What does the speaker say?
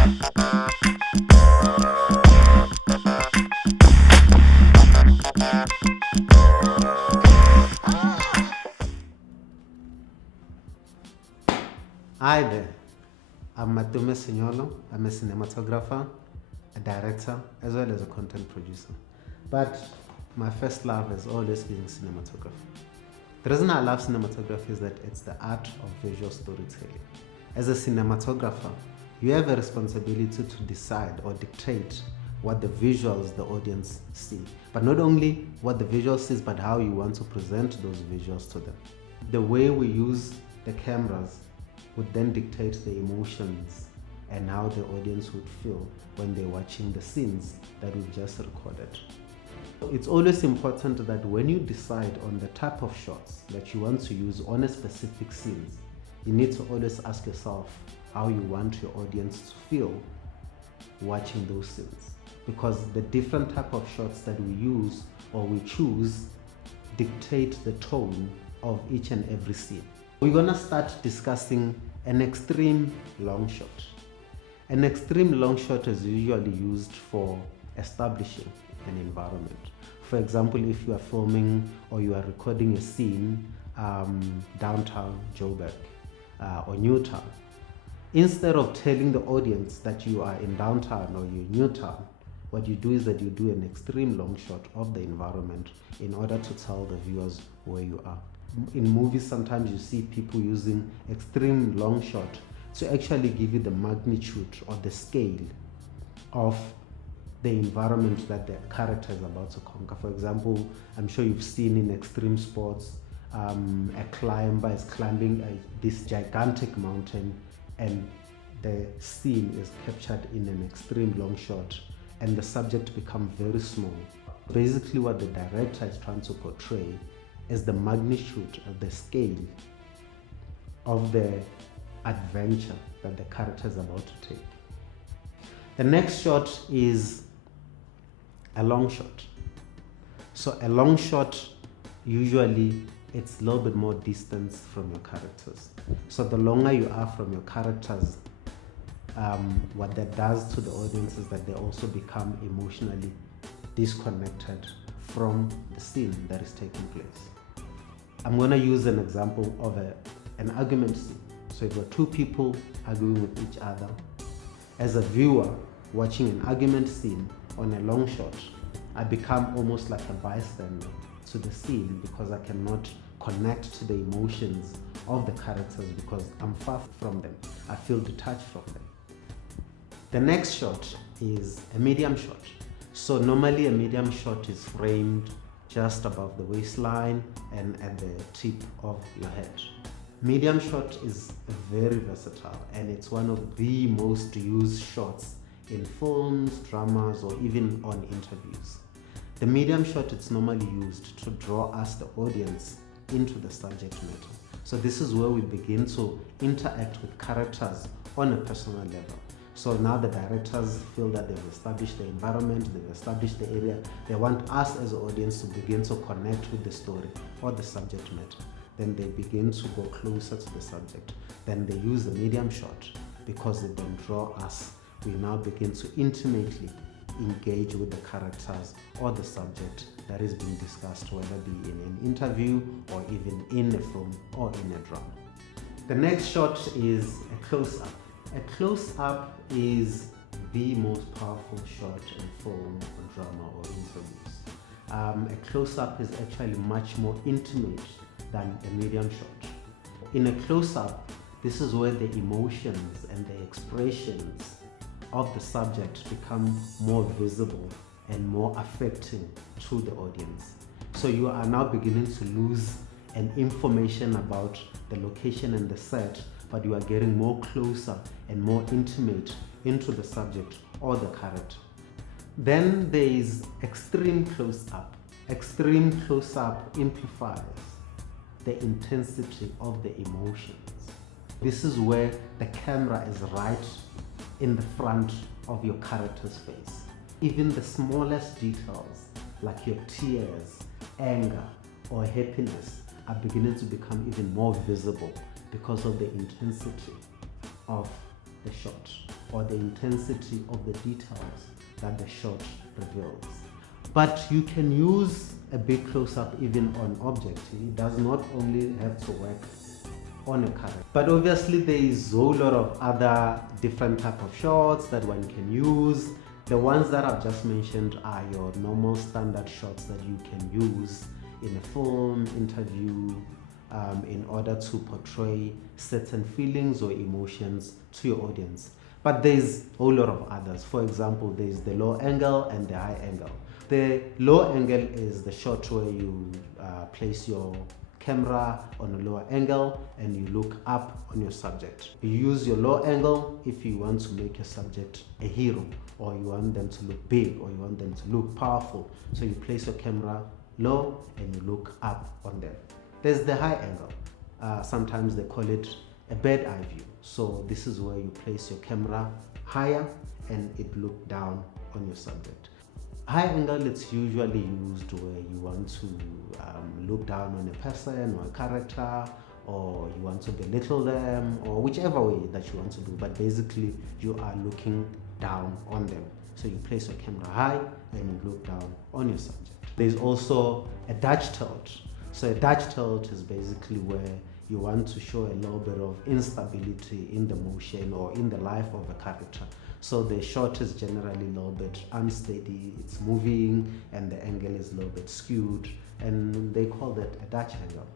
Hi there, I'm Madume Signolo. I'm a cinematographer, a director, as well as a content producer. But my first love has always been cinematography. The reason I love cinematography is that it's the art of visual storytelling. As a cinematographer, you have a responsibility to decide or dictate what the visuals the audience see. But not only what the visual sees, but how you want to present those visuals to them. The way we use the cameras would then dictate the emotions and how the audience would feel when they're watching the scenes that we've just recorded. It's always important that when you decide on the type of shots that you want to use on a specific scene, you need to always ask yourself how you want your audience to feel watching those scenes. Because the different type of shots that we use or we choose dictate the tone of each and every scene. We're gonna start discussing an extreme long shot. An extreme long shot is usually used for establishing an environment. For example, if you are filming or you are recording a scene downtown Joburg or Newtown, instead of telling the audience that you are in downtown or you're in Newtown, what you do is that you do an extreme long shot of the environment in order to tell the viewers where you are. In movies, sometimes you see people using extreme long shot to actually give you the magnitude or the scale of the environment that the character is about to conquer. For example, I'm sure you've seen in extreme sports, a climber is climbing this gigantic mountain and the scene is captured in an extreme long shot and the subject becomes very small. Basically what the director is trying to portray is the magnitude of the scale of the adventure that the character is about to take. The next shot is a long shot. So a long shot, usually it's a little bit more distance from your characters. So the longer you are from your characters, what that does to the audience is that they also become emotionally disconnected from the scene that is taking place. I'm going to use an example of an argument scene. So if there are two people arguing with each other, as a viewer watching an argument scene on a long shot, I become almost like a bystander to the scene because I cannot connect to the emotions of the characters because I'm far from them. I feel detached from them. The next shot is a medium shot. So normally a medium shot is framed just above the waistline and at the tip of your head. Medium shot is very versatile and it's one of the most used shots in films, dramas, or even on interviews. The medium shot is normally used to draw us, the audience, into the subject matter. So this is where we begin to interact with characters on a personal level. So now the directors feel that they've established the environment, they've established the area. They want us as an audience to begin to connect with the story or the subject matter. Then they begin to go closer to the subject. Then they use the medium shot because they then draw us. We now begin to intimately engage with the characters or the subject that is being discussed, whether it be in an interview or even in a film or in a drama. The next shot is a close-up. A close-up is the most powerful shot in film or drama or interviews. A close-up is actually much more intimate than a medium shot. In a close-up, this is where the emotions and the expressions of the subject become more visible and more affecting to the audience. So you are now beginning to lose an information about the location and the set, but you are getting more closer and more intimate into the subject or the character. Then there is extreme close-up. Extreme close-up amplifies the intensity of the emotions. This is where the camera is right in the front of your character's face. Even the smallest details, like your tears, anger, or happiness, are beginning to become even more visible because of the intensity of the shot or the intensity of the details that the shot reveals. But you can use a big close-up even on object. It does not only have to work on a character. But obviously there is a whole lot of other different type of shots that one can use. The ones that I've just mentioned are your normal standard shots that you can use in a film, interview, in order to portray certain feelings or emotions to your audience. But there's a whole lot of others. For example, there's the low angle and the high angle. The low angle is the shot where you place your camera on a lower angle and you look up on your subject. You use your low angle if you want to make your subject a hero, or you want them to look big, or you want them to look powerful. So you place your camera low and you look up on them. There's the high angle. Sometimes they call it a bird eye view. So this is where you place your camera higher and it look down on your subject. High angle, it's usually used where you want to look down on a person or a character, or you want to belittle them, or whichever way that you want to do. But basically you are looking down on them. So you place your camera high and you look down on your subject. There's also a Dutch tilt. So a Dutch tilt is basically where you want to show a little bit of instability in the motion or in the life of a character. So the shot is generally a little bit unsteady, it's moving, and the angle is a little bit skewed, and they call that a Dutch angle.